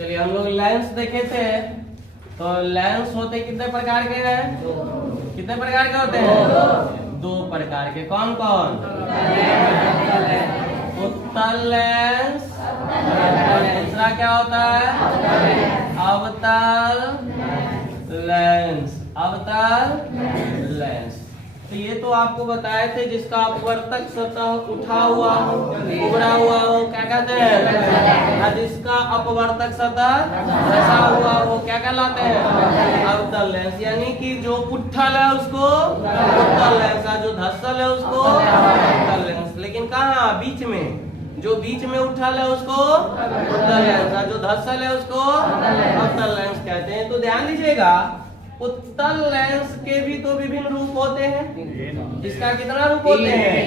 चलिए हम लोग लेंस देखे थे, तो लेंस होते कितने प्रकार के हैं? कितने प्रकार के होते हैं? दो प्रकार के। कौन कौन? उत्तल लेंस, दूसरा क्या होता है? अवतल लेंस। अवतल लेंस तो ये तो आपको बताए थे जिसका अपवर्तक सतह उठा हुआ हो, उभरा हुआ हो, क्या कहते हैं? और जिसका अपवर्तक सतह धंसा हुआ हो क्या कहलाते हैं? अवतल लेंस। यानी कि जो उठल है उसको उत्तल लेंस, जो धसल है उसको अवतल लेंस। लेकिन कहाँ? बीच में। जो बीच में उठल है उसको उत्तल लेंस, जो धसल है उसको अवतल लेंस कहते हैं। तो ध्यान दीजिएगा, उत्तल लेंस के भी तो विभिन्न रूप होते हैं। इसका कितना रूप होते हैं?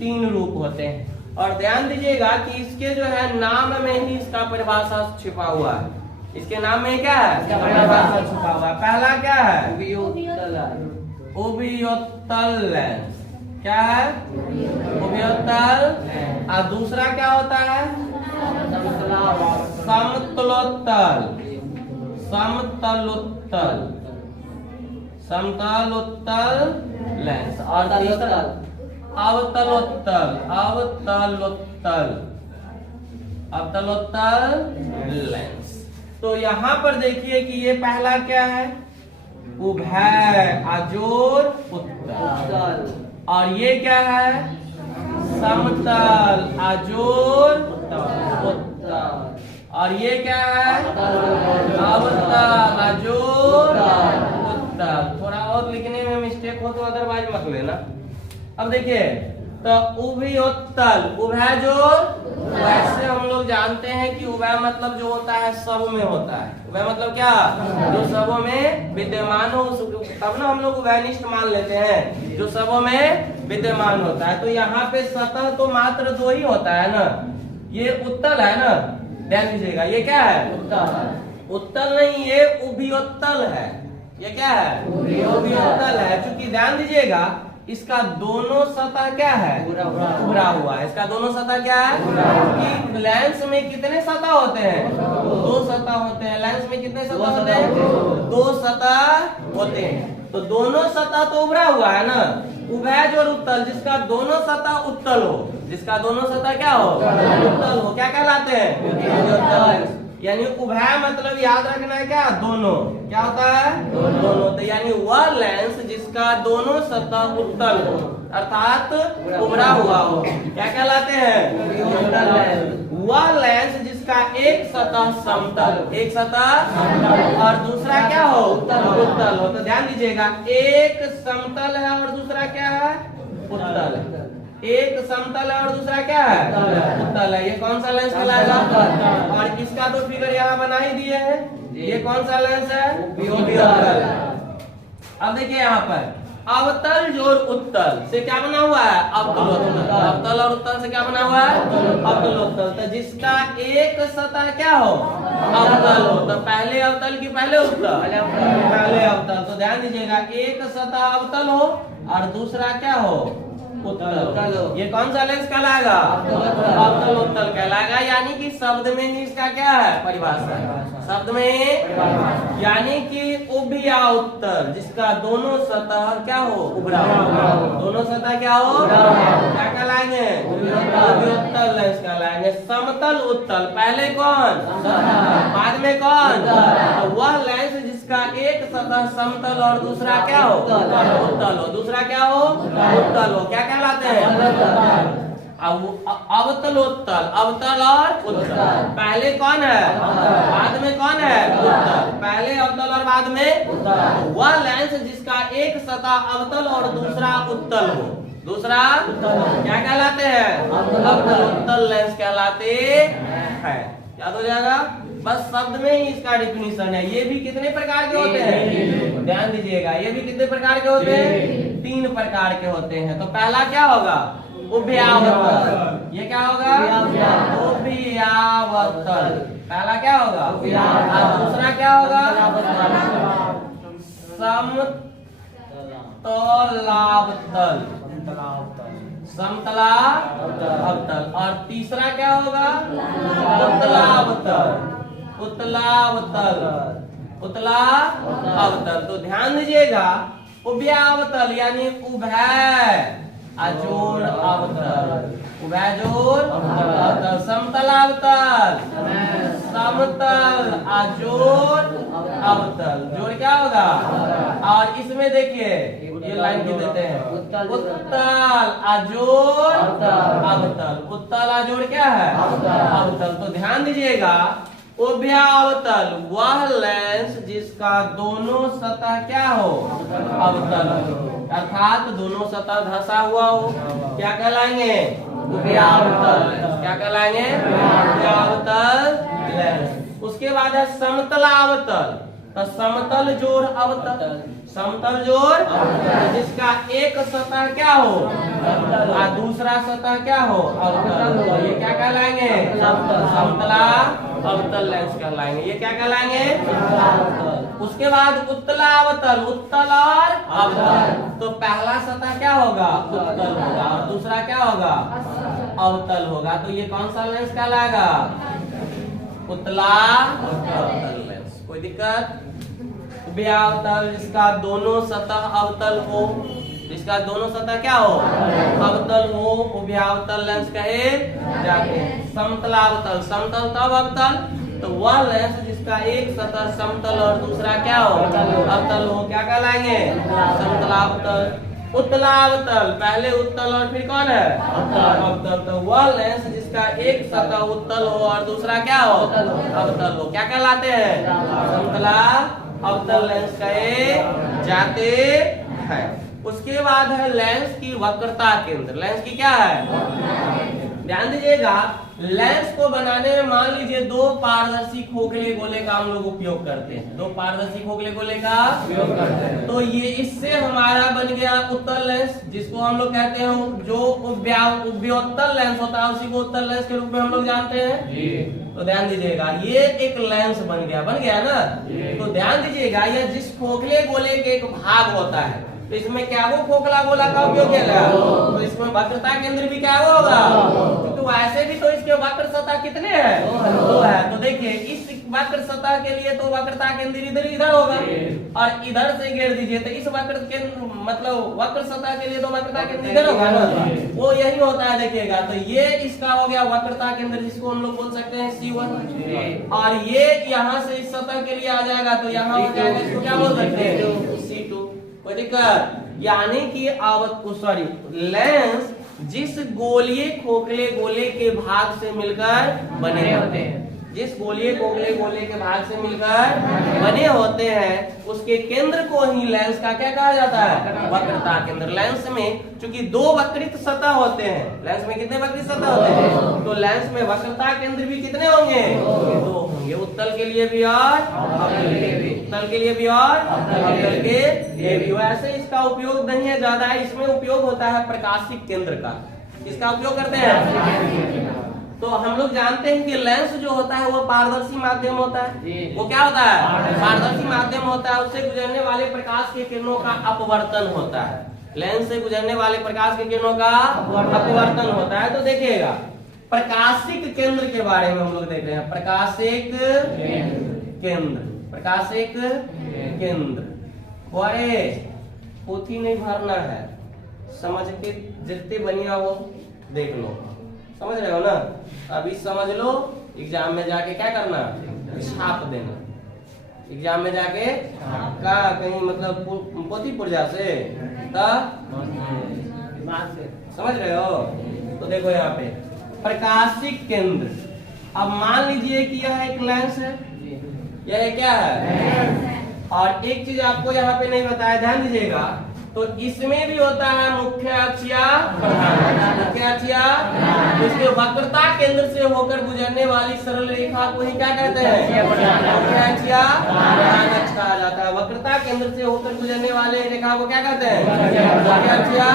तीन रूप होते हैं। और ध्यान दीजिएगा कि इसके जो है नाम में ही इसका परिभाषा छिपा हुआ है। इसके नाम में क्या है? परिभाषा छुपा हुआ है। पहला क्या है? उभयोत्तल लेंस। क्या है? उभयोत्तल। और दूसरा क्या होता है? समतलोत्तल। समतलोत्तल। समतलोत्तल लेंस। और तीसरा अवतलोत्तल। अवतलोत्तल। अवतलोत्तल लेंस। तो यहाँ पर देखिए कि ये पहला क्या है? उभय अजोर उत्तल। और ये क्या है? समतल अजोर उत्तल। और ये क्या है? अवतल अजोर उत्तल। थोड़ा और लिखने में मिस्टेक हो तो अदरवाइज मत लेना। अब देखिए, तो उभयोत्तल, उभयजोर। वैसे हम लोग जानते हैं कि उभय मतलब जो होता है सब में होता है। उभय मतलब क्या? जो सबों में विद्यमान हो, तब ना हम लोग उभयनिष्ठ मान लेते हैं, जो सबों में विद्यमान होता है। तो यहाँ पे सतह तो मात्र दो ही होता है ना। ये उत्तल है ना, ध्यान दीजिएगा। ये क्या है? उत्तल। उत्तल नहीं, ये उभयोत्तल है। ये क्या है? उभयोत्तल है। चूंकि ध्यान दीजिएगा इसका दोनों सतह क्या है? उभरा हुआ है। इसका दोनों सतह क्या है? कि लेंस में कितने सतह होते हैं? दो सतह होते हैं। लेंस में कितने सतह होते हैं? दो सतह होते हैं। तो दोनों सतह तो उभरा हुआ है ना। उभयज और उत्तल, जिसका दोनों सतह उत्तल हो, जिसका दोनों सतह क्या हो? उत्तल हो, क्या कहलाते हैं? यानी उभय मतलब याद रखना है क्या? दोनों। क्या होता है? दोनों। तो यानी वह लेंस जिसका दोनों सतह उत्तल हो, अर्थात उभरा हुआ हो, क्या कहलाते हैं? वह लेंस जिसका एक सतह समतल, एक सतह और दूसरा क्या हो? उत्तल हो। तो ध्यान दीजिएगा, एक समतल है और दूसरा क्या है? उत्तल है। एक समतल है और दूसरा क्या है? उत्तल है। ये कौन सा लेंस कहलाएगा? और इसका तो फिगर यहाँ बना ही दिए हैं। ये कौन सा लेंस है? उभयोत्तल। अब देखिए यहाँ पर अवतल जोड़ उत्तल से क्या बना हुआ है? अवतलोत्तल। अवतल और उत्तल से क्या बना हुआ है? अवतलोत्तल। तो जिसका एक सतह क्या हो? अवतल हो। तो पहले अवतल की पहले उत्तल? पहले अवतल। तो ध्यान दीजिएगा, एक सतह अवतल हो और दूसरा क्या हो? उत्तल। ये कौन सा लेंस कहलाएगा? अवतलोत्तल कहलाएगा। यानी कि शब्द में ही इसका क्या है? परिभाषा। शब्द में यानी कि उभयोत्तल, जिसका दोनों सतह क्या हो? उभरा हुआ। दोनों सतह क्या हो? क्या कहलाएंगे? उभयोत्तल लेंस कहलाएंगे। समतल उत्तल, पहले कौन? बाद में कौन? वह लेंस जिसका एक सतह समतल और दूसरा क्या हो? उत्तल हो। दूसरा क्या हो? उत्तल हो। क्या कहलाते हैं? अवतलोत्तल। अवतल और उत्तल। पहले कौन है? बाद में कौन है? उत्तल। पहले अवतल और बाद में उत्तल। वह लेंस जिसका एक सतह अवतल और दूसरा उत्तल हो, दूसरा क्या कहलाते हैं? अवतलोत्तल लेंस कहलाते हैं। याद हो जाएगा। बस शब्द में ही इसका डिफिनीशन है। ये भी कितने प्रकार के होते हैं? ध्यान दीजिएगा, ये भी कितने प्रकार के होते हैं? तीन प्रकार के होते हैं। तो पहला क्या होगा? उभयावतल। ये क्या होगा? उभयावतल। पहला क्या होगा? और दूसरा क्या होगा? समतलावतल। समतलावतल। और तीसरा क्या होगा? उत्तलावतल। उत्तलावतल, उत्तलावतल। तो ध्यान दीजिएगा, उभयावतल यानी उभय अजोड़ अवतल, उभयजोड़ अवतल। समतलावतल, समतल अजोड़ अवतल। जोड़ क्या होगा? और इसमें देखिए ये लाइन की देते हैं, उत्तल अजोड़ अवतल। उत्तल अजोड़ क्या है? अवतल। तो ध्यान दीजिएगा, उभयावतल वह लेंस जिसका दोनों सतह क्या हो? अवतल हो, अर्थात दोनों सतह धंसा हुआ हो, क्या कहलाएंगे? उभयावतल। क्या कहलाएंगे? उभयावतल लेंस। उसके बाद है समतलावतल। तो समतल जोड़ अवतल, समतल जोड़ जिसका एक सतह क्या हो? और दूसरा सतह क्या हो? अवतल। तो ये क्या कहलाएंगे? समतला अवतल लेंस कहलाएंगे। ये क्या कहलाएंगे? उसके बाद उत्तलावतल, उत्तल और अवतल। तो पहला सतह क्या होगा? उत्तल होगा और दूसरा क्या होगा? अवतल होगा। तो ये कौन सा लेंस कहलाएगा? उत्तलावतल लेंस। कोई दिक्कत? उभयावतल जिसका दोनों सतह अवतल हो, जिसका दोनों सतह क्या हो? अवतल हो, उभयावतल लेंस कहे जाते हैं। समतलावतल, समतल तब अवतल, तो वह लेंस जिसका एक सतह समतल और दूसरा क्या हो? अवतल हो, क्या कहलाएंगे? समतलावतल। उत्तलावतल, पहले उत्तल और फिर कौन है? अवतल। तो वह लेंस जिसका एक सतह उत्तल हो और दूसरा क्या हो? अवतल हो, क्या कहलाते हैं? समतला अवतल लेंस कहे जाते हैं। उसके बाद है लेंस की वक्रता केंद्र। लेंस की क्या है? ध्यान दीजिएगा, लेंस को बनाने में मान लीजिए दो पारदर्शी खोखले गोले का हम लोग उपयोग करते हैं, दो पारदर्शी खोखले गोले का उपयोग करते हैं। तो ये इससे हमारा बन गया उत्तल लेंस, जिसको हम लोग कहते हैं जो उभयोत्तल लेंस होता है उसी को उत्तल लेंस के रूप में हम लोग जानते हैं। तो ध्यान दीजिएगा, ये एक लेंस बन गया ना। तो ध्यान दीजिएगा, यह जिस खोखले गोले के एक भाग होता है, तो इसमें क्या वो खोखला गोला का उपयोग किया गया? तो इसमें वक्रता केंद्र भी क्या होगा? क्योंकि वैसे भी तो इसके वक्र सतह कितने हैं? दो है। तो देखिए इस वक्र सतह के लिए तो वक्रता केंद्र इधर होगा और इधर से घेर दीजिए तो इस वक्र केंद्र मतलब वक्र सतह के लिए तो वक्रता केंद्र इधर होगा ना, वो यही होता है। देखिएगा, तो ये इसका हो गया वक्रता केंद्र, जिसको हम लोग बोल सकते हैं C1, और ये यहाँ से इस सतह के लिए आ जाएगा तो यहाँ हो जाएगा, इसको क्या बोल सकते हैं? C2। कोई दिक्कत? यानी कि लेंस जिस गोलीय खोखले गोले के भाग से मिलकर बने होते हैं, जिस गोलीय खोखले गोले के भाग से मिलकर बने होते हैं, उसके केंद्र को ही लेंस का क्या कहा जाता है? वक्रता केंद्र। लेंस में चूंकि दो वक्रित सतह होते हैं, लेंस में कितने वक्रित सतह होते हैं? तो लेंस में वक्रता केंद्र भी कितने होंगे? दो होंगे, उत्तल के लिए भी और अवतल के लिए भी, उत्तल के लिए भी और अवतल के लिए भी। वैसे इसका उपयोग नहीं है ज्यादा, इसमें उपयोग होता है प्रकाशिक केंद्र का। किसका उपयोग करते हैं? तो हम लोग जानते हैं कि लेंस जो होता है वो पारदर्शी माध्यम होता है। वो क्या होता है? पारदर्शी माध्यम होता है। उससे गुजरने वाले प्रकाश के किरणों का अपवर्तन होता है। लेंस से गुजरने वाले प्रकाश के किरणों का अपवर्तन होता है। तो देखिएगा, प्रकाशिक केंद्र के बारे में हम लोग देख रहे हैं। प्रकाशिक केंद्र, प्रकाशिक केंद्र। बड़े पोथी नहीं भरना है, समझ के जितने बनिया हो देख लो, समझ रहे हो ना? अभी समझ लो, एग्जाम में जाके क्या करना? छाप देना। एग्जाम में जाके का कहीं मतलब पोथी पुर्जा से समझ रहे हो? तो देखो यहाँ पे प्रकाशिक केंद्र। अब मान लीजिए कि यह एक लेंस है, यह क्या है? और एक चीज आपको यहाँ पे नहीं बताया, ध्यान दीजिएगा, तो इसमें भी होता है मुख्य अक्ष या प्रधान अक्ष। मुख्य अक्ष या इसके वक्रता केंद्र से होकर गुजरने वाली सरल रेखा को ही क्या कहते हैं? मुख्य अक्ष या प्रधान अक्ष कहा जाता है। वक्रता केंद्र से होकर गुजरने वाले रेखा को क्या कहते हैं? मुख्य अक्ष या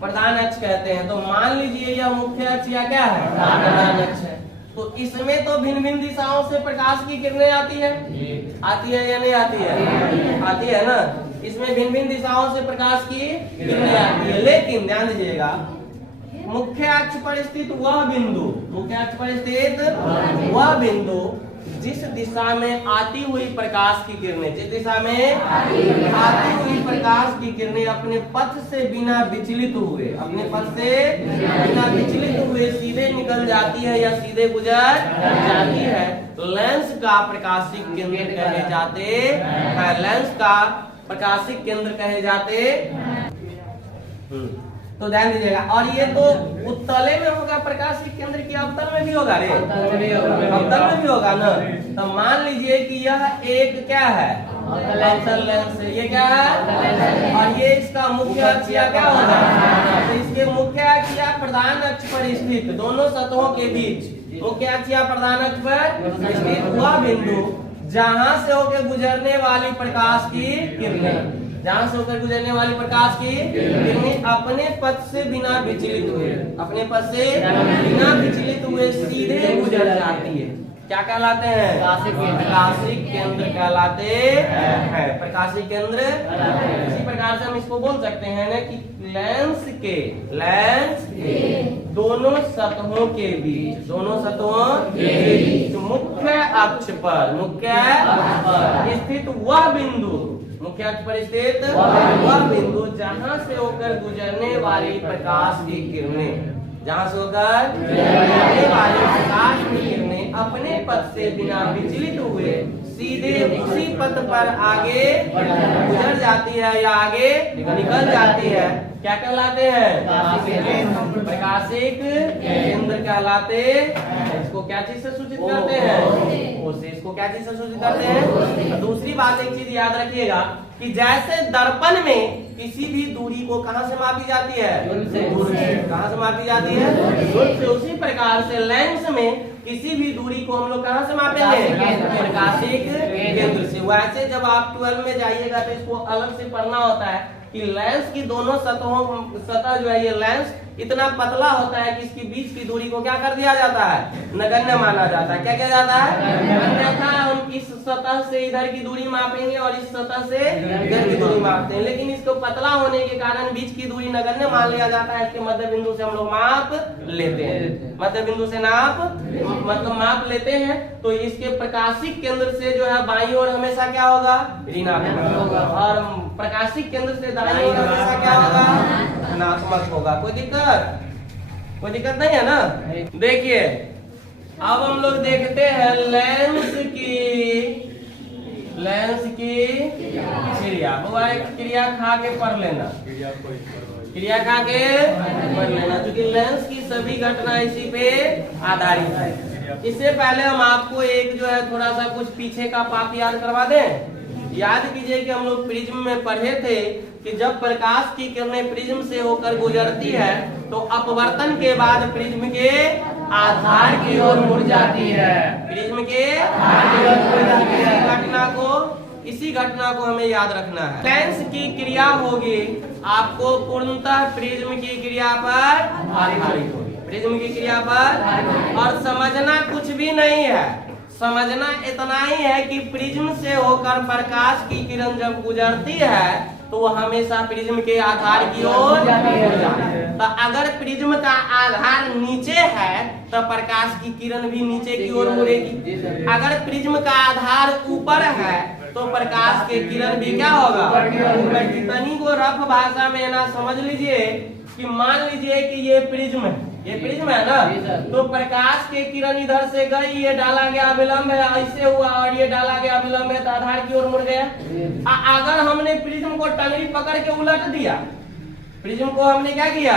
प्रधान अक्ष कहते हैं। तो मान लीजिए यह मुख्य अक्ष या क्या है? प्रधान अक्ष है। तो इसमें तो भिन्न भिन्न दिशाओं से प्रकाश की किरणें आती है, आती है या नहीं आती है? आती है ना। इसमें भिन्न भिन्न दिशाओं से प्रकाश की किरणें आती है, लेकिन ध्यान दीजिएगा, मुख्य अक्ष पर स्थित वह बिंदु, मुख्य अक्ष पर स्थित वह बिंदु जिस दिशा में आती हुई प्रकाश की किरणें, जिस दिशा में आती हुई प्रकाश की किरणें अपने पथ से बिना विचलित हुए, अपने पथ से बिना विचलित हुए सीधे निकल जाती है या सीधे गुजर जाती है, लेंस का प्रकाशिक केंद्र कहे जाते हैं। लेंस का प्रकाशिक केंद्र कहे जाते। तो ध्यान दीजिएगा। और ये तो उत्तले में होगा प्रकाशिक केंद्र की अवतल में भी होगा रे, अवतल में भी होगा ना। तो मान लीजिए कि यह एक क्या है, अवतल लेंस है। ये क्या है, और ये इसका मुख्य अक्ष क्या होगा, तो इसके मुख्य अक्ष या प्रधान अक्ष पर स्थित दोनों सतहों के बीच मुख्य अक्ष या प्रधान अक्ष पर स्थित हुआ बिंदु जहां से होकर गुजरने वाली प्रकाश की किरणें, जहां से होकर गुजरने वाली प्रकाश की किरणें अपने पथ से बिना विचलित हुए, अपने पथ से बिना विचलित हुए सीधे गुजर जाती है। क्या कहलाते हैं, प्रकाशिक केंद्र कहलाते हैं। प्रकाशिक केंद्र। इसी प्रकार से हम इसको बोल सकते हैं ना कि लेंस के दोनों सतहों के बीच, दोनों सतहों के बीच मुख्य अक्ष पर स्थित वह बिंदु, मुख्य अक्ष पर स्थित वह बिंदु जहां से होकर गुजरने वाली प्रकाश की किरणें, जहां से होकर गुजरने वाली प्रकाश की किरणें अपने पथ से बिना विचलित हुए सीधे उसी पथ पर आगे गुजर जाती है या आगे निकल जाती है। क्या कहलाते हैं, प्रकाशिक केंद्र कहलाते। इसको क्या चीज से सूचित करते हैं, उससे इसको क्या चीज से सूचित करते हैं। दूसरी बात एक चीज याद रखिएगा कि जैसे दर्पण में किसी भी दूरी को कहां से मापी जाती है, दूर से। कहां से मापी जाती है, दूर से। उसी प्रकार से लेंस में किसी भी दूरी को हम लोग कहां से मापेंगे, प्रकाशिक केंद्र से। वैसे जब आप 12 में जाइएगा तो इसको अलग से पढ़ना होता है कि लेंस की दोनों सतह जो है, ये लेंस इतना पतला होता है कि इसके बीच की दूरी को क्या कर दिया जाता है, नगण्य माना जाता है। क्या किया जाता है, अन्यथा हम इस सतह से इधर की दूरी मापेंगे और इस सतह से इधर की दूरी मापते हैं, लेकिन इसको पतला होने के कारण बीच की दूरी नगण्य मान लिया जाता है। इसके मध्य बिंदु से हम लोग माप लेते हैं, मध्य बिंदु से मतलब माप लेते हैं। तो इसके प्रकाशिक केंद्र से जो है बाईं ओर हमेशा क्या होगा, ऋणात्मक होगा, और प्रकाशिक केंद्र से दाईं ओर हमेशा क्या होगा, धनात्मक होगा। कोई दिक्कत नहीं है ना। देखिए अब हम लोग देखते हैं लेंस की क्रिया। बुआ क्रिया खा के पढ़ लेना, क्रिया खा के पढ़ लेना, क्योंकि लेंस की सभी घटना इसी पे आधारित है। इससे पहले हम आपको एक जो है थोड़ा सा कुछ पीछे का पाठ याद करवा दें। याद कीजिए कि हम लोग प्रिज्म में पढ़े थे कि जब प्रकाश की किरणें प्रिज्म से होकर गुजरती है तो अपवर्तन के बाद प्रिज्म के आधार की ओर मुड़ जाती है, प्रिज्म के आधार की ओर मुड़ जाती है। इसी घटना को हमें याद रखना है। लेंस की क्रिया होगी आपको पूर्णतः प्रिज्म की क्रिया पर आधारित होगी, प्रिज्म की क्रिया पर। और समझना कुछ भी नहीं है, समझना इतना ही है कि प्रिज्म से होकर प्रकाश की किरण जब गुजरती है तो वो हमेशा प्रिज्म के आधार की ओर जाती है। तो अगर प्रिज्म का आधार नीचे है तो प्रकाश की किरण भी नीचे की ओर मुड़ेगी। अगर प्रिज्म का आधार ऊपर है तो प्रकाश के किरण भी क्या होगा, तनी को रफ भाषा में ना समझ लीजिए कि मान लीजिए कि ये प्रिज्म है, ये प्रिज्म है ना, तो प्रकाश के किरण इधर से गई, ये डाला गया विलंब है, ऐसे हुआ, और ये डाला गया विलंब है तो आधार की ओर मुड़ गया। अगर हमने प्रिज्म को टंगड़ी पकड़ के उलट दिया, प्रिज्म को हमने क्या किया,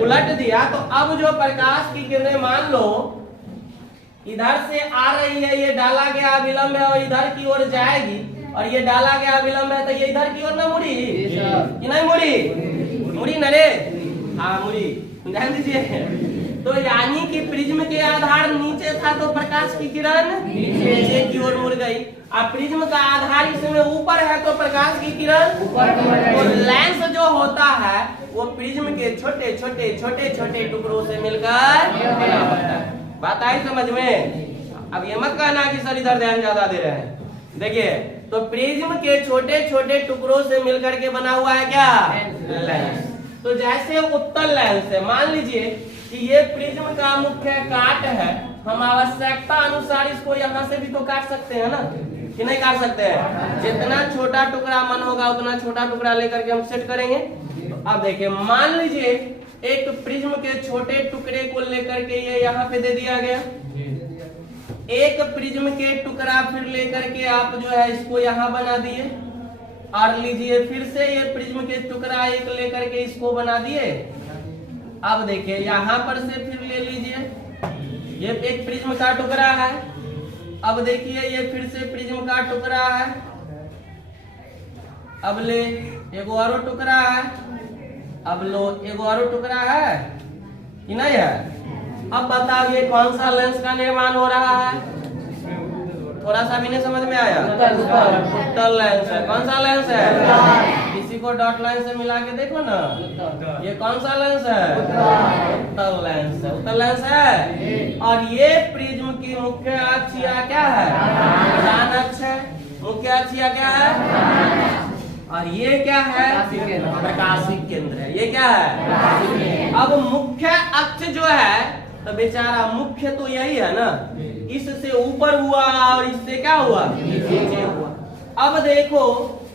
उलट दिया, तो अब जो प्रकाश की किरणें मान लो इधर से आ रही है, ये डाला गया विलंब है और इधर की ओर जाएगी, और ये डाला गया विलंब है तो ये इधर की ओर ना मुड़ी कि नहीं मुड़ी, मुड़ी न रे, हाँ मुड़ी। ध्यान दीजिए, तो यानी कि प्रिज्म के आधार नीचे था तो प्रकाश की किरण नीचे की ओर मुड़ गई। अब प्रिज्म का आधार इसमें ऊपर है तो प्रकाश की किरण ऊपर। तो लेंस जो होता है वो प्रिज्म के छोटे छोटे छोटे छोटे टुकड़ों से मिलकर बना होता है। बात आई समझ में। अब ये मत कहना कि सर इधर ध्यान ज्यादा दे रहे हैं। देखिए, तो प्रिज्म के छोटे छोटे टुकड़ों से मिलकर के बना हुआ है क्या, लेंस। तो जैसे उत्तल लेंस है, मान लीजिए कि ये प्रिज्म का मुख्य काट है हम आवश्यकता अनुसार इसको यहाँ से भी तो काट सकते हैं ना, कि नहीं काट सकते हैं? जितना छोटा टुकड़ा मन होगा उतना छोटा टुकड़ा लेकर के हम सेट करेंगे। तो अब देखिए, मान लीजिए एक प्रिज्म के छोटे टुकड़े को लेकर के ये यहाँ पे दे दिया गया। एक प्रिज्म के टुकड़ा फिर लेकर के आप जो है इसको यहाँ बना दिए, और लीजिए फिर से ये प्रिज्म के टुकड़ा एक लेकर के इसको बना दिए। अब देखिए यहाँ पर से फिर ले लीजिए, ये एक प्रिज्म का टुकड़ा है। अब देखिए ये फिर से प्रिज्म का टुकड़ा है। अब ले एक और टुकड़ा है। अब लो एक और टुकड़ा है कि नहीं है? अब बताओ ये कौन सा लेंस का निर्माण हो रहा है? थोड़ा सा भी नहीं समझ में आया? उत्तल लेंस है। कौन सा लेंस है? किसी को डॉट लाइन से मिला के देखो ना, ये कौन सा लेंस है? उत्तल लेंस है। उत्तल लेंस है। और ये प्रिज्म की मुख्य अक्ष या क्या है? प्रधान अक्ष है। मुख्य अक्ष या क्या है? और ये क्या है? प्रकाशिक केंद्र है। ये क्या है? अब मुख्य अक्ष जो है तो बेचारा मुख्य तो यही है ना, इससे ऊपर हुआ और इससे क्या हुआ? नीचे हुआ। अब देखो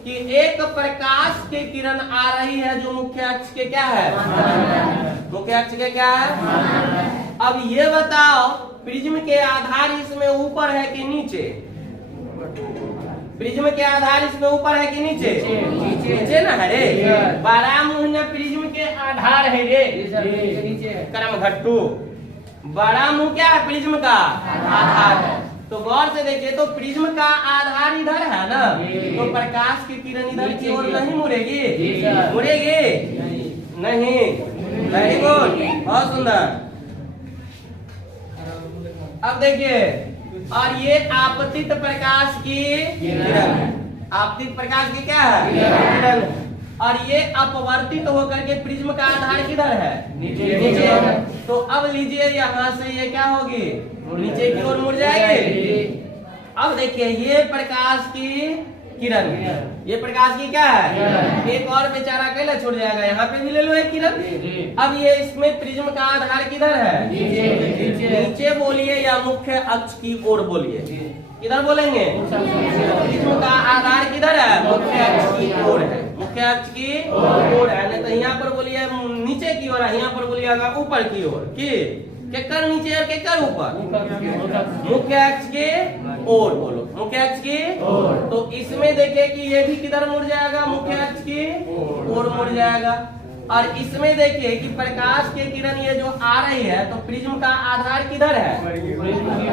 कि एक प्रकाश के किरण आ रही है जो मुख्य अक्ष के क्या है? मुख्य अक्ष के क्या है? अब ये बताओ प्रिज्म के आधार इसमें ऊपर है कि नीचे? प्रिज्म के आधार इसमें ऊपर है कि नीचे? नीचे ना है रे। बड़ा मुंह ने प्रिज्म के आधार है रे, कर्म घट्टू। बड़ा मुंह क्या है? प्रिज्म का आधार है। तो गौर से देखिए, तो प्रिज्म का आधार इधर है ना, तो प्रकाश की किरण इधर की ओर नहीं मुड़ेगी? मुड़ेगी नहीं। वेरी गुड, बहुत सुंदर। अब देखिए, और ये आपतित प्रकाश की किरण, आपतित प्रकाश की क्या है? किरण। और ये अपवर्तित होकर के प्रिज्म का आधार किधर है? नीचे। तो अब लीजिए यहाँ से ये क्या होगी? नीचे की ओर मुड़ जाएगी। अब देखिए ये प्रकाश की किरण, ये प्रकाश की क्या है? एक और बेचारा अकेला छूट जाएगा। यहाँ पे भी ले लो एक किरण। अब ये इसमें प्रिज्म का आधार किधर है? नीचे बोलिए या मुख्य अक्ष की ओर बोलिए? किधर बोलेंगे? प्रिज्म का आधार किधर है? मुख्य अक्ष की ओर है। मुख्य अक्ष की ओर है। नहीं तो यहाँ पर बोलिए नीचे की ओर है, यहाँ पर बोलिएगा ऊपर की ओर। की केकर नीचे और केकर ऊपर? मुख्य अक्ष के ओर बोलो, मुख्य अक्ष की ओर। तो इसमें देखे कि ये भी किधर मुड़ जाएगा? मुख्य अक्ष की ओर मुड़ जाएगा। और इसमें देखिए कि प्रकाश के किरण ये जो आ रही है तो प्रिज्म का आधार किधर है?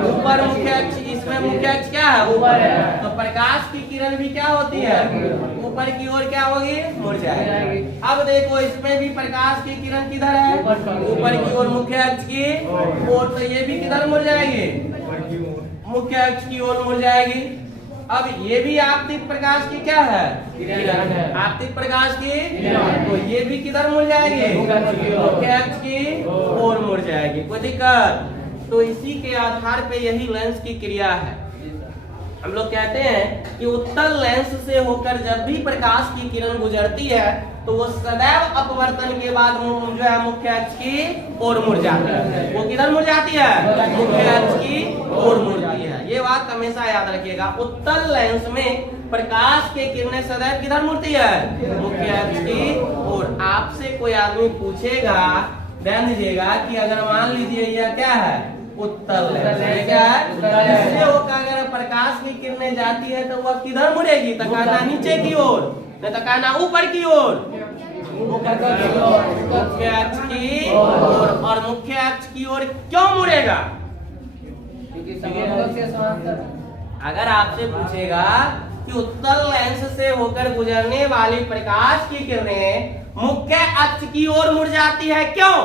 ऊपर मुख्य अक्ष। इसमें मुख्य अक्ष क्या है? ऊपर है। तो प्रकाश की किरण भी क्या होती है? ऊपर की ओर क्या होगी? मुड़ जाएगी। अब देखो इसमें भी प्रकाश की किरण किधर है? ऊपर की ओर मुख्य अक्ष की ओर। तो ये भी किधर मुड़ जाएगी? मुख्य अक्ष की ओर मुड़ जाएगी। अब ये भी आपतित प्रकाश की क्या है? किरण है। आपतित प्रकाश की, तो ये भी किधर मुड़ जाएगी? मुख्य अक्ष की ओर मुड़ जाएगी। कोई दिक्कत? तो इसी के आधार पे यही लेंस की क्रिया है। हम लोग कहते हैं कि उत्तल लेंस से होकर जब भी प्रकाश की किरण गुजरती है तो वो सदैव अपवर्तन के बाद जो है मुख्य अक्ष की ओर मुड़ जाती है। वो किधर मुड़ जाती है? मुख्य अक्ष की ओर मुड़ जाती है। ये बात हमेशा याद रखिएगा। उत्तल लेंस में प्रकाश के किरणें सदैव किधर मुड़ती है? मुख्य अक्ष की ओर। आपसे कोई आदमी पूछेगा, ध्यान दीजिएगा कि अगर मान लीजिए यह क्या है? उत्तल लेंस। क्या है? इससे होकर अगर प्रकाश की किरणें जाती है तो वह किधर मुड़ेगी? तो कहना नीचे की ओर, नहीं तो कहना ऊपर की ओर। मुख्य अक्ष की ओर। और मुख्य अक्ष की ओर क्यों मुड़ेगा? अगर आपसे पूछेगा कि उत्तल लेंस से होकर गुजरने वाली प्रकाश की किरणें मुख्य अक्ष की ओर मुड़ जाती है, क्यों?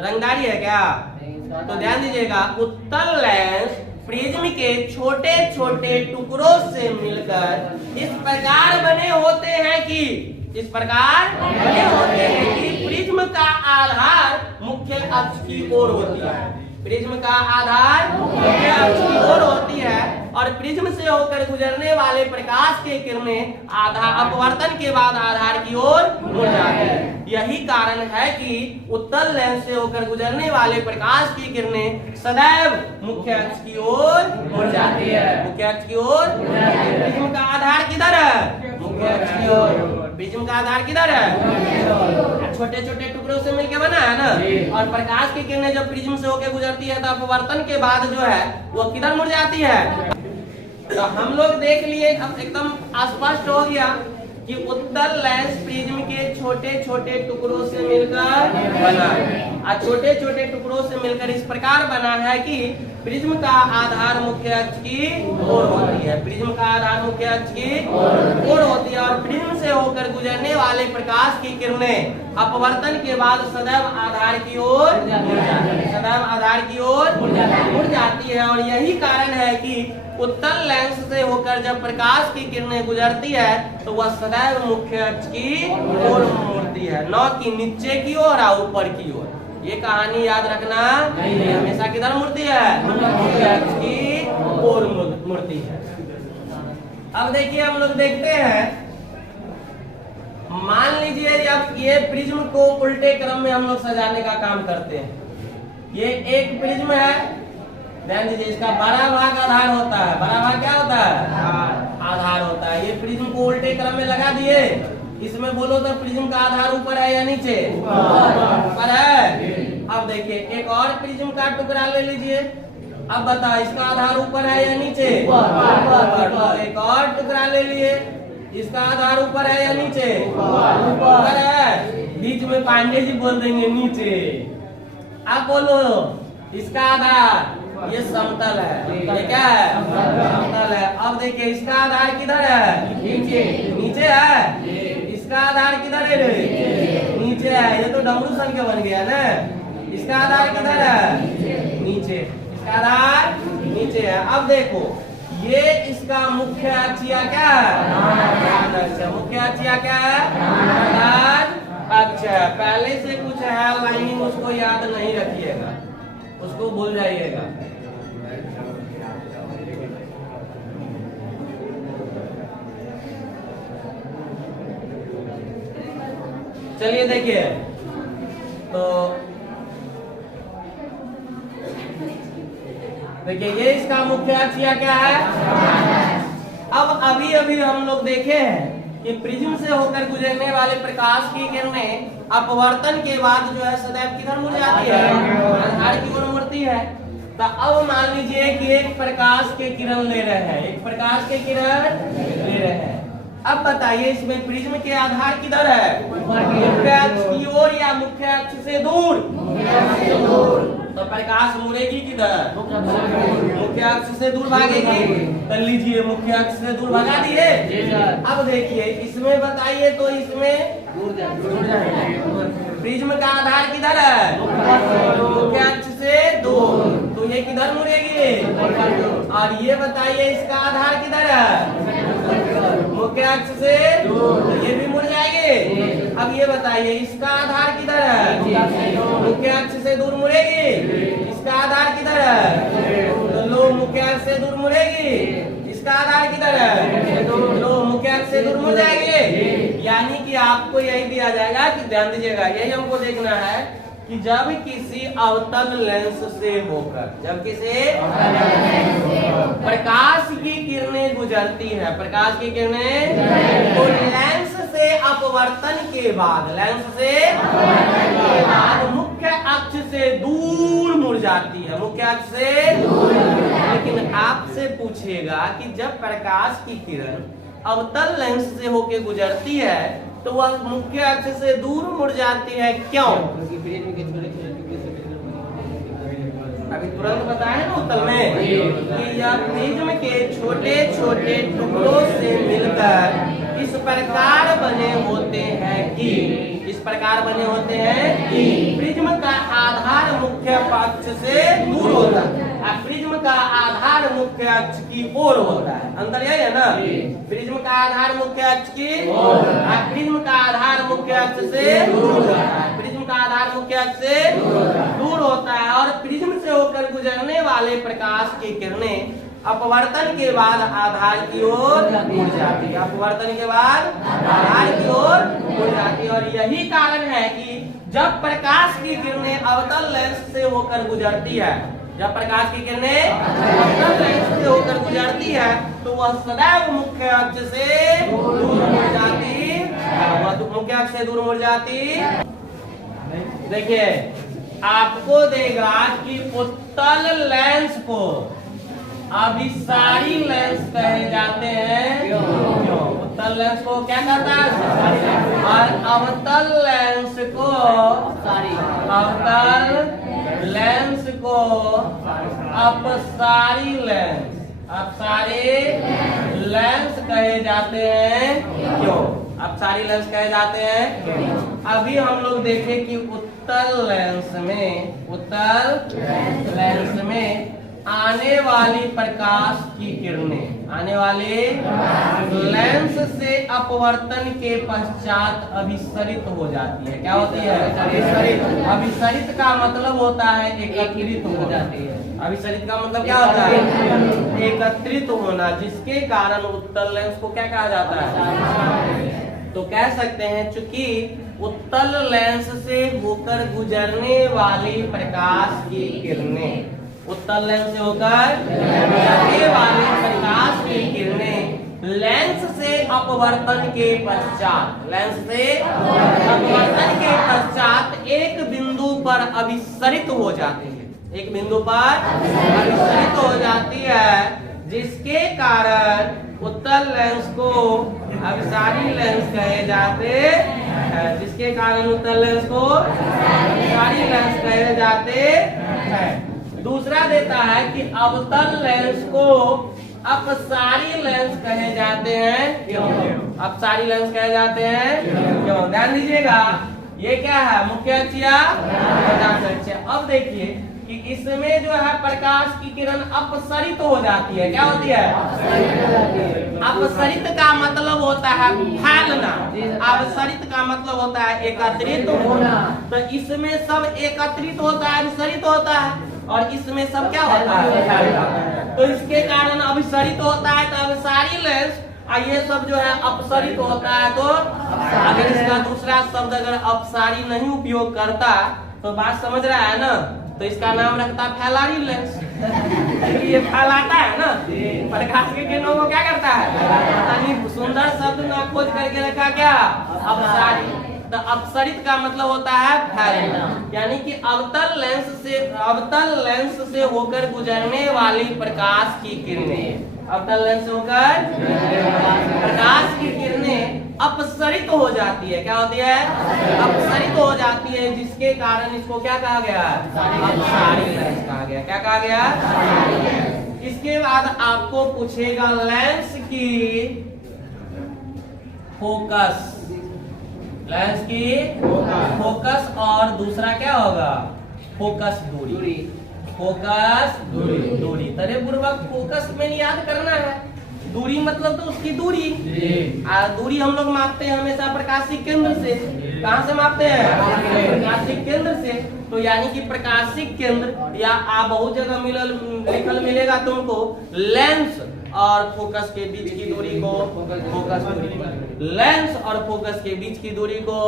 रंगदारी है क्या? तो ध्यान दीजिएगा, उत्तल लेंस प्रिज्म के छोटे छोटे टुकड़ों से मिलकर इस प्रकार बने होते हैं कि प्रिज्म का आधार मुख्य अक्ष की ओर होती है। प्रिज्म का आधार मुख्य अक्ष की ओर होती है और प्रिज्म से होकर गुजरने वाले प्रकाश के किरणें अपवर्तन के बाद आधार की ओर मुड़ जाती है। यही कारण है कि उत्तल लेंस से होकर गुजरने वाले प्रकाश की किरणें सदैव मुख्य अक्ष की ओर मुड़ जाती है। मुख्य अक्ष की ओर प्रिज्म का आधार किधर है? मुख्य अक्ष की ओर। प्रिज्म का आधार किधर है? छोटे छोटे टुकड़ों से मिलकर बना है ना, और प्रकाश की किरणें जब प्रिज्म से होकर गुजरती है तो अपवर्तन के बाद जो है वो किधर मुड़ जाती है? तो हम लोग देख लिए, अब एकदम स्पष्ट हो गया कि उत्तल लेंस प्रिज्म के छोटे छोटे टुकड़ों से मिलकर बना है, और छोटे छोटे टुकड़ों से मिलकर इस प्रकार बना है कि प्रिज्म का आधार मुख्य अक्ष की ओर होती है। प्रिज्म का आधार मुख्य अक्ष की ओर होती है, और प्रिज्म से होकर गुजरने वाले प्रकाश की किरणें अपवर्तन के बाद सदैव आधार की ओर सदैव आधार की ओर मुड़ जाती है। और यही कारण है कि उत्तल लेंस से होकर जब प्रकाश की किरणें गुजरती है तो वह सदैव मुख्य अक्ष की ओर मुड़ती है, न कि नीचे की ओर और ऊपर की ओर। ये कहानी याद रखना, ये हमेशा किधर मुड़ती है? मुख्य अक्ष की ओर मुड़ती है। अब देखिए, हम लोग देखते हैं, मान लीजिए अब ये प्रिज्म को उल्टे क्रम में हम लोग सजाने का काम करते हैं। ये एक प्रिज्म है, ध्यान दीजिए, इसका बड़ा भाग आधार होता है। बड़ा भाग क्या होता है? आधार होता है। ये प्रिज्म को उल्टे क्रम में लगा दिए, इसमें बोलो तो प्रिज्म का आधार ऊपर है या नीचे? ऊपर है। अब देखिए, एक और प्रिज्म का टुकड़ा ले लीजिए, अब बताओ इसका आधार ऊपर है या नीचे? ऊपर। एक और टुकड़ा ले लिए, इसका आधार ऊपर है या नीचे? ऊपर है। बीच में पांडे जी बोल देंगे नीचे। आप बोलो इसका आधार, ये समतल है। ये क्या है? समतल है। अब देखिए, इसका आधार किधर है? नीचे है। इसका आधार किधर है? नीचे है। ये तो डमरू सन के बन गया ना। इसका आधार किधर है? नीचे। इसका आधार नीचे है। अब देखो, ये इसका मुख्य अक्ष या क्या है? मुख्य अक्ष या क्या है? अक्ष है। पहले से कुछ है लाइनिंग, उसको याद नहीं रखिएगा, उसको भूल जाइएगा। चलिए देखिए, तो देखिए ये इसका मुख्य अक्ष या क्या है? अब अभी अभी हम लोग देखे हैं कि प्रिज्म से होकर गुजरने वाले प्रकाश की किरणें अपवर्तन के बाद जो है सदैव किधर मुड़ जाती है? आधार की ओर मुड़ती है। तो अब मान लीजिए कि एक प्रकाश के किरण ले रहे हैं, एक प्रकाश के किरण ले रहे हैं। अब बताइए, इसमें प्रिज्म के आधार किधर है? मुख्य अक्ष की ओर या मुख्य अक्ष से दूर? तो प्रकाश मुड़ेगी किधर? मुख्य अक्ष से दूर भागेगी। कर लीजिए, मुख्य अक्ष से दूर भगा दिए। अब देखिए, इसमें बताइए तो इसमें प्रिज्म का आधार किधर है? मुख्य अक्ष से दूर, तो ये किधर मुड़ेगी? और ये बताइए, इसका आधार किधर है? मुख्य अक्ष से दूर, तो ये भी मुड़ जाएंगे। अब ये बताइए, इसका आधार किधर है? मुख्य अक्ष से दूर मुड़ेगी। इसका आधार किधर है? तो लो, मुख्य अक्ष से दूर मुड़ेगी। इसका आधार किधर है? लो, मुख्य अक्ष से दूर मुड़ जाएंगे। यानी कि आपको यही दिया जाएगा कि ध्यान दीजिएगा, यही हमको देखना है कि जब किसी अवतल लेंस से होकर, जब किसी प्रकाश की किरणें गुजरती है, प्रकाश की किरणें, तो लेंस से अपवर्तन के बाद, लेंस से मुख्य अक्ष से दूर मुड़ जाती है, मुख्य अक्ष से दूर। लेकिन आपसे पूछेगा कि जब प्रकाश की किरण अवतल लेंस से होकर गुजरती है तो वह मुख्य अक्ष से दूर मुड़ जाती है, क्यों? अभी तुरंत बताया ना उत्तल में कि यह प्रिज्म के छोटे छोटे टुकड़ों से मिलकर इस प्रकार बने होते हैं कि, इस प्रकार बने होते हैं कि प्रिज्म का आधार मुख्य अक्ष से दूर होता है, प्रिज्म का आधार मुख्य अक्ष की ओर होता है। अंतर यही है ना? प्रिज्म का आधार मुख्य अक्ष की ओर, प्रिज्म का आधार मुख्य अक्ष से दूर होता है, प्रिज्म का आधार मुख्य अक्ष से दूर होता है। और प्रिज्म से होकर गुजरने वाले प्रकाश की किरणें अपवर्तन के बाद आधार की ओर मुड़ जाती है, अपवर्तन के बाद आधार की ओर मुड़ जाती है। और यही कारण है कि जब प्रकाश की किरणें अवतल लेंस से होकर गुजरती है, जब प्रकाश की किरणें अवतल लेंस से होकर गुजरती है तो वह सदैव मुख्य अक्ष से दूर मुड़ जाती है, वह मुख्य अक्ष से दूर मुड़ जाती। देखिए आपको देगा कि उत्तल लेंस को अभिसारी लेंस कहे जाते हैं। क्यों? उत्तल लेंस को क्या कहता है? और अवतल लेंस को अपसारी लेंस, अपसारी लेंस कहे जाते हैं। क्यों अपसारी लेंस कहे जाते हैं? अभी हम लोग देखें कि उत्तल लेंस में आने वाली प्रकाश की किरणें, आने वाले लेंस से अपवर्तन के पश्चात अभिसरित हो जाती है। क्या होती है? अभिसरित। अभिसरित का मतलब होता है एकत्रित हो जाती है। अभिसरित का मतलब क्या होता है? एकत्रित होना, जिसके कारण उत्तल लेंस को क्या कहा जाता है? तो कह सकते हैं चूंकि उत्तल लेंस से होकर गुजरने वाली प्रकाश की किरणें, उत्तल लेंस से होकर गुजरने वाली प्रकाश की किरणें लेंस से अपवर्तन के पश्चात, लेंस से अपवर्तन के पश्चात एक बिंदु पर अभिसरित हो जाती है, एक बिंदु पर अभिसरित हो जाती है, जिसके कारण उत्तल लेंस को अभिसारी लेंस कहे जाते हैं, जिसके कारण उत्तल लेंस को अभिसारी लेंस कहे जाते हैं। दूसरा देता है कि अवतल लेंस को अपसारी लेंस कहे जाते हैं। क्यों अपसारी लेंस कहे जाते हैं? क्यों? ध्यान दीजिएगा, ये क्या है? मुख्य अक्ष या प्रकाश अक्ष। अब देखिए कि इसमें जो है प्रकाश की किरण अपसरित हो जाती है। क्या होती है? अपसरित का मतलब होता है फैलना, अपसरित का मतलब होता है एकत्रित होना। तो इसमें सब एकत्रित होता है, अभिसरित होता है, और इसमें सब क्या होता है? तो इसके कारण अभिसरित होता है, तो अभिसारी लेंस, ये सब जो है अपसरित होता है। तो अगर इसका दूसरा शब्द अगर अपसारी नहीं उपयोग करता तो बात समझ रहा है ना, तो इसका नाम रखता फैलारी लेंस। ये फैलाता है ना, प्रकाश के किरणों को क्या करता है? सुंदर शब्द ना खोज करके रखा क्या? अपसारी। तो अपसरित का मतलब होता है फैलना, यानी कि अवतल लेंस से होकर गुजरने वाली प्रकाश की किरणें, अवतल लेंस से होकर प्रकाश की किरणें अपसरित हो जाती है। क्या होती है? अपसरित हो जाती है, जिसके कारण इसको क्या कहा गया? अपसारी लेंस कहा गया। क्या कहा गया? इसके बाद आपको पूछेगा लेंस की फोकस, लेंस की फोकस, और दूसरा क्या होगा? फोकस दूरी। फोकस दूरी तरह पूर्वक फोकस में याद करना है। दूरी मतलब तो उसकी दूरी, दूरी हम लोग मापते हैं हमेशा प्रकाशिक केंद्र से। कहाँ से मापते हैं? प्रकाशिक केंद्र से। तो यानी कि प्रकाशिक केंद्र, या आप बहुत जगह लिखल मिलेगा तुमको, लेंस और फोकस के बीच की दूरी को फोकस दूरी, लेंस और फोकस के बीच की दूरी को,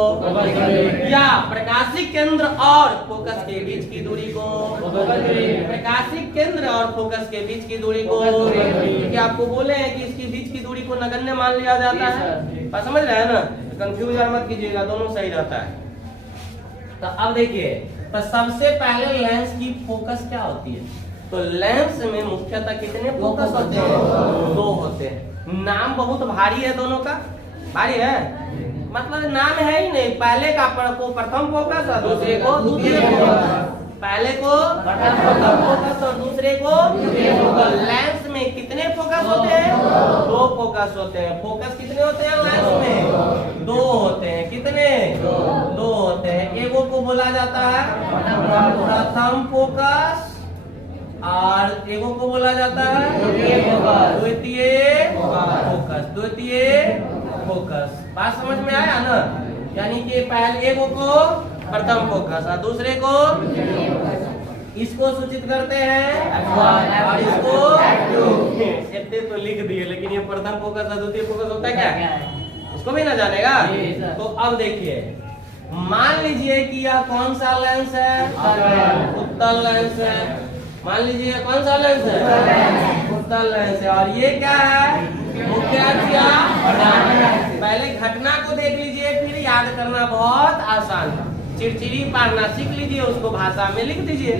या प्रकाशिक केंद्र और फोकस के बीच की दूरी को, प्रकाशिक केंद्र और फोकस के बीच की दूरी को, क्योंकि आपको बोले हैं कि इसके बीच की दूरी को नगण्य मान लिया जाता है। बात समझ रहे हैं ना? कंफ्यूज मत कीजिएगा, दोनों सही रहता है। तो अब देखिए, तो सबसे पहले लेंस की फोकस क्या होती है? तो लेंस में मुख्यतः कितने फोकस होते हैं? 2 होते हैं। नाम बहुत भारी है, दोनों का भारी है, मतलब नाम है ही नहीं। पहले का प्रथम फोकस और दूसरे को द्वितीय फोकस, पहले को प्रथम फोकस और दूसरे को द्वितीय फोकस। लेंस में कितने फोकस होते हैं? 2 फोकस होते हैं। फोकस कितने होते हैं लेंस में? 2 होते हैं। कितने? 2 होते हैं। एगो को बोला जाता है प्रथम फोकस और एगो को बोला जाता है द्वितीय फोकस। द्वितीय फोकस बात समझ में आया ना? यानी कि पहले एगो को प्रथम फोकस और दूसरे को इसको सूचित करते हैं और इसको प्रथम फोकस द्वितीय फोकस होता है क्या? इसको भी ना जानेगा? तो अब देखिए, मान लीजिए कि यह कौन सा लेंस है? उत्तल लेंस है। मान लीजिए कौन सा लेंस है? उत्तल लेंस है। और ये क्या है? मुख्य अक्ष या प्रधान अक्ष। पहले घटना को देख लीजिए, फिर याद करना बहुत आसान है। चिड़चिड़ी पारना सीख लीजिए, उसको भाषा में लिख दीजिए।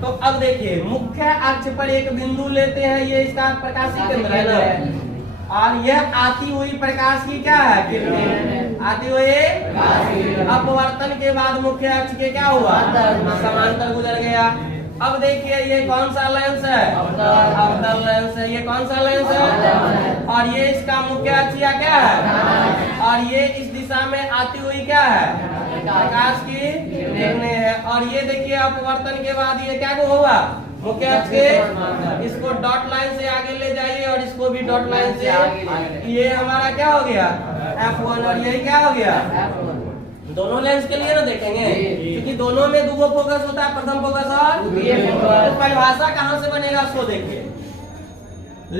तो अब देखिए, मुख्य अक्ष पर एक बिंदु लेते हैं, ये इसका प्रकाशीय केंद्र है ना, और यह आती हुई प्रकाश की क्या है? किरणें आती हुई अपवर्तन के बाद मुख्य अक्ष के क्या हुआ? समांतर गुजर गया। अब देखिए, ये कौन सा लेंस है? अवतल लेंस है। ये कौन सा लेंस है? और ये इसका मुख्य अक्ष या क्या है? और ये इस दिशा में आती हुई क्या है? प्रकाश की किरणें है। और ये देखिए, अपवर्तन के बाद ये क्या हुआ? मुख्य अक्ष के, इसको डॉट लाइन से आगे ले जाइए और इसको भी डॉट लाइन से आगे। ये हमारा क्या हो गया? F1। और यही क्या हो गया? दोनों लेंस के लिए ना देखेंगे, क्योंकि दोनों में दो फोकस होता है, प्रथम फोकस और तो परिभाषा कहाँ से बनेगा सो देखिए।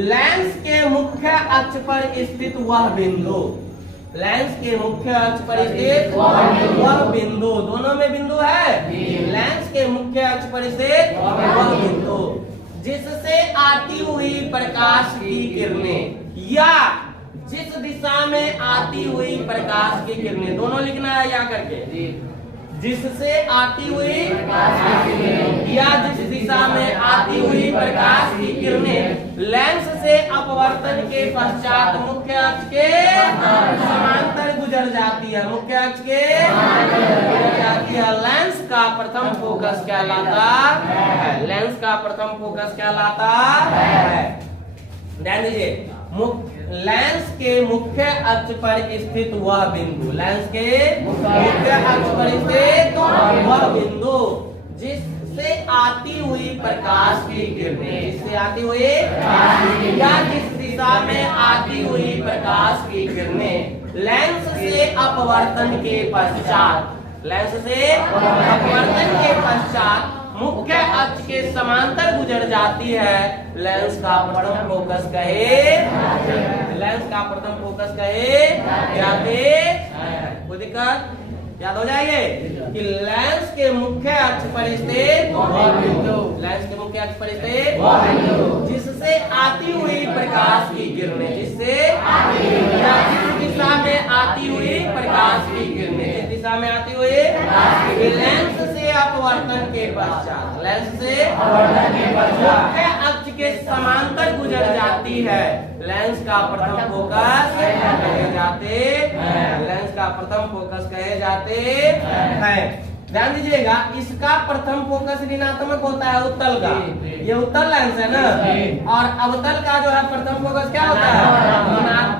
लेंस के मुख्य अक्ष पर स्थित वह बिंदु, लेंस के मुख्य अक्ष पर स्थित वह बिंदु, दोनों में बिंदु है। लेंस के मुख्य अक्ष पर स्थित वह बिंदु जिससे आती हुई प्रकाश की किरणें या जिस दिशा में आती हुई प्रकाश की किरणें, दोनों लिखना है या करके, जिससे आती हुई या जिस दिशा में आती हुई प्रकाश की किरणें लेंस से अपवर्तन के पश्चात मुख्य अक्ष के समांतर गुजर जाती है। मुख्य अक्ष के गुजर जाती है। लेंस का प्रथम फोकस कहलाता है। लेंस का प्रथम फोकस कहलाता है। ध्यान दीजिए, लेंस के मुख्य अक्ष पर स्थित वह बिंदु, लेंस के मुख्य अक्ष पर स्थित वह बिंदु जिससे आती हुई प्रकाश की किरणें, जिससे आती हुई या जिस दिशा में आती हुई प्रकाश की किरणें लेंस से अपवर्तन के पश्चात, लेंस से अपवर्तन के पश्चात मुख्य अक्ष के समांतर गुजर जाती है। लेंस का प्रथम फोकस कहे, लेंस का प्रथम फोकस कहे जाते। कोई दिक्कत? याद हो जाएंगे कि लेंस के मुख्य अक्ष पर स्थित, लेंस के मुख्य अक्ष पर स्थित जिससे आती हुई प्रकाश की किरणें, जिससे जिस दिशा में आती हुई प्रकाश की किरणें, जिस दिशा में आती हुई लेंस से अपवर्तन के पश्चात, लेंस से मुख्य अक्ष के समांतर गुजर जाती है। लेंस का प्रथम फोकस कहे जाते, लेंस का प्रथम फोकस कहे जाते हैं। ध्यान दीजिएगा, इसका प्रथम फोकस ऋणात्मक होता है उत्तल का, ये उत्तल लेंस है ना, और अवतल का जो है प्रथम फोकस क्या होता है?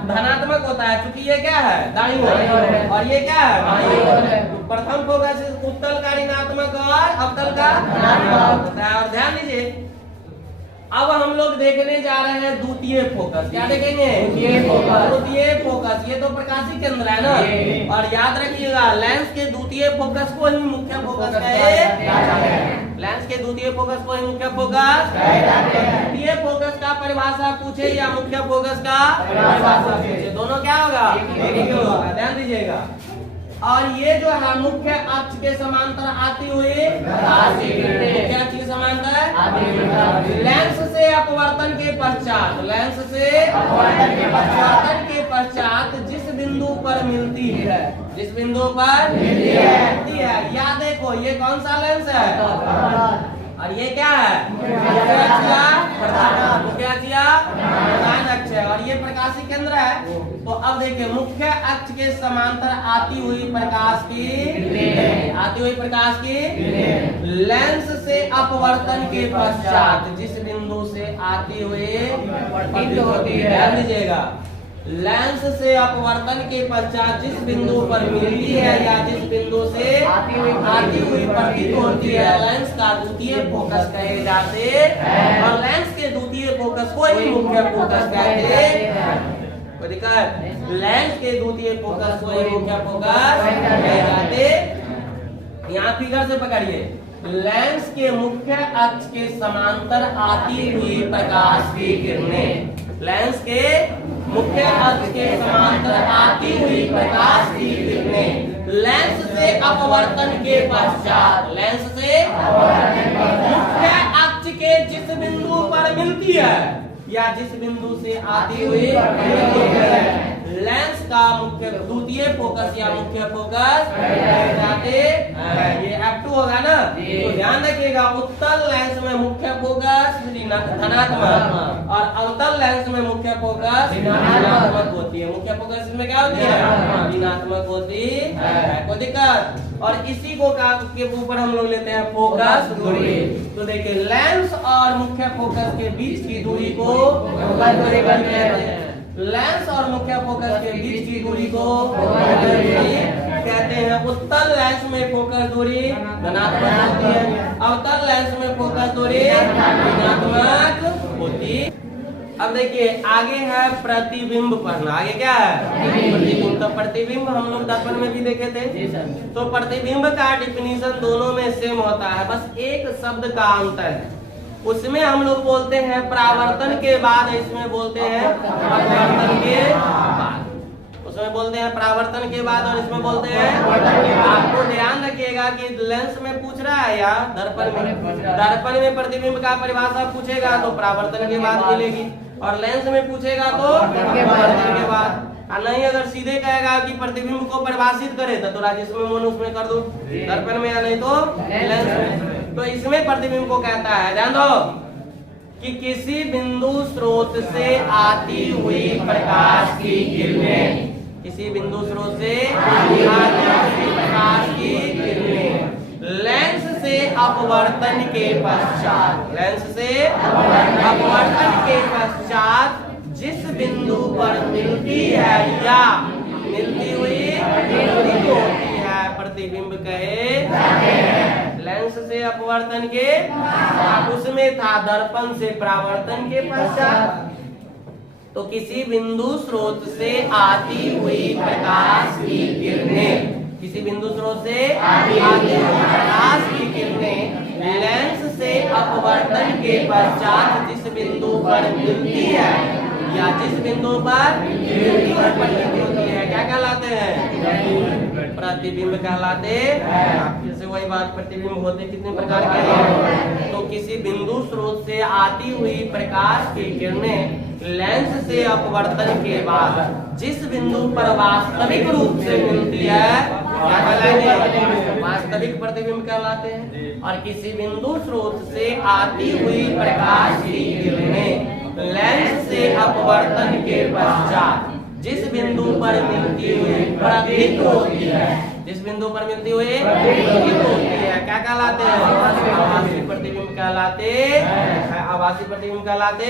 धनात्मक होता है, क्योंकि ये क्या है? दाईं ओर, और ये क्या है? बाईं ओर। प्रथम फोकस उत्तल का ऋणात्मक और अवतल का धनात्मक होता है। और ध्यान दीजिए, अब हम लोग देखने जा रहे हैं द्वितीय फोकस। क्या देखेंगे? द्वितीय फोकस। ये तो प्रकाशीय केंद्र है ना, और याद रखिएगा लेंस के द्वितीय फोकस को ही मुख्य फोकस कहे, लेंस के द्वितीय फोकस को ही मुख्य फोकस द्वितीय फोकस का परिभाषा पूछे या मुख्य फोकस का परिभाषा पूछे, दोनों क्या होगा? एक ही होगा। ध्यान दीजिएगा, और ये जो है मुख्य अक्ष के समांतर आती हुई मुख्य अक्ष के समांतर लेंस से अपवर्तन के पश्चात, लेंस से अपवर्तन के पश्चात जिस बिंदु पर मिलती है, जिस बिंदु पर मिलती है, या देखो ये कौन सा लेंस है और ये क्या है? मुख्य अक्ष या प्रधान अक्ष है, और ये प्रकाशीय केंद्र है। तो अब देखिए, मुख्य अक्ष के समांतर आती हुई प्रकाश की लेंस से अपवर्तन के पश्चात जिस बिंदु से आती हुई होती है, ध्यान दीजिएगा, लेंस से अपवर्तन के पश्चात जिस बिंदु पर मिलती है या जिस बिंदु से आती हुई प्रतीत होती है, लेंस का द्वितीय फोकस कहे जाते, और लेंस के द्वितीय फोकस को ही मुख्य फोकस कहते हैं। कोई दिक्कत? लेंस के द्वितीय फोकस को ही मुख्य फोकस कहे जाते। यहाँ फिगर से पकड़िए, लेंस के मुख्य अक्ष के समांतर आती हुई प्रकाश की किरणें, लेंस के मुख्य अक्ष के समांतर आती हुई प्रकाश की किरणें लेंस से अपवर्तन के पश्चात, लेंस से मुख्य अक्ष के जिस बिंदु पर मिलती है या जिस बिंदु से आती हुई लेंस का मुख्य द्वितीय फोकस या मुख्य फोकस जाते ये F2 होगा ना। तो ध्यान रखिएगा, उत्तल लेंस में मुख्य फोकस धनात्मक और अवतल लेंस में मुख्य फोकस ऋणात्मक होती है। मुख्य फोकस इसमें क्या होती है? ऋणात्मक होती है। कोई दिक्कत? और इसी को के ऊपर हम लोग लेते हैं फोकस दूरी। तो देखिए, लेंस और मुख्य फोकस के बीच की दूरी को दूरी कहते हैं। लेंस और मुख्य फोकस के बीच की दूरी को कहते हैं। उत्तल लेंस में फोकस दूरी धनात्मक होती है, अवतल लेंस में फोकस दूरी ऋणात्मक होती है। अब देखिए, आगे है प्रतिबिंब पढ़ना। आगे क्या है? प्रतिबिंब। तो प्रतिबिंब हम लोग दर्पण में भी देखे थे। तो प्रतिबिंब का डिफिनीशन दोनों में सेम होता है, बस एक शब्द का अंतर है। उसमें हम लोग बोलते हैं परावर्तन के बाद, इसमें बोलते हैं अपवर्तन के बाद। उसमें बोलते हैं परावर्तन के बाद और इसमें बोलते हैं। आपको ध्यान रखिएगा कि लेंस में पूछ रहा है या दर्पण में प्रतिबिंब का परिभाषा पूछेगा तो परावर्तन के बाद मिलेगी, और लेंस में पूछेगा तो अपवर्तन के बाद। नहीं, अगर सीधे कहेगा कि प्रतिबिंब को परिभाषित करे तो राजेश में मोन उसमें कर दो दर्पण में, या नहीं तो लेंस में। तो इसमें प्रतिबिंब को कहता है, ध्यान दो, कि किसी बिंदु स्रोत से आती हुई प्रकाश की किरणें, किसी बिंदु स्रोत से आती हुई प्रकाश की किरणें लेंस से अपवर्तन के पश्चात, लेंस से अपवर्तन के पश्चात जिस बिंदु पर मिलती है या मिलती हुई होती है प्रतिबिंब कहे। लेंस से अपवर्तन के, उसमें था दर्पण से परावर्तन के पश्चात। तो किसी बिंदु स्रोत से आती हुई प्रकाश की किरणें, किसी बिंदु स्रोत से आती हुई प्रकाश की किरणें लेंस से अपवर्तन के पश्चात जिस बिंदु पर मिलती है या जिस बिंदु पर प्रतिबिंब होती है, क्या कहलाते हैं? प्रतिबिंब कहलाते हैं। फिर से वही बात, प्रतिबिंब होते कितने प्रकार के हैं? तो किसी बिंदु स्रोत से आती हुई प्रकाश की किरणें लेंस से अपवर्तन के बाद जिस बिंदु पर वास्तविक रूप से मिलती है, क्या कहलाएंगे? वास्तविक प्रतिबिंब कहलाते हैं। और किसी बिंदु स्रोत से आती हुई प्रकाश की किरणें लेंस से अपवर्तन के पश्चात जिस बिंदु पर मिलती हुई प्रतीत होती है, जिस बिंदु पर मिलती हुई प्रतीत होती है, क्या कहलाते हैं? आभासी प्रतिबिंब कहलाते हैं। आभासी प्रतिबिंब कहलाते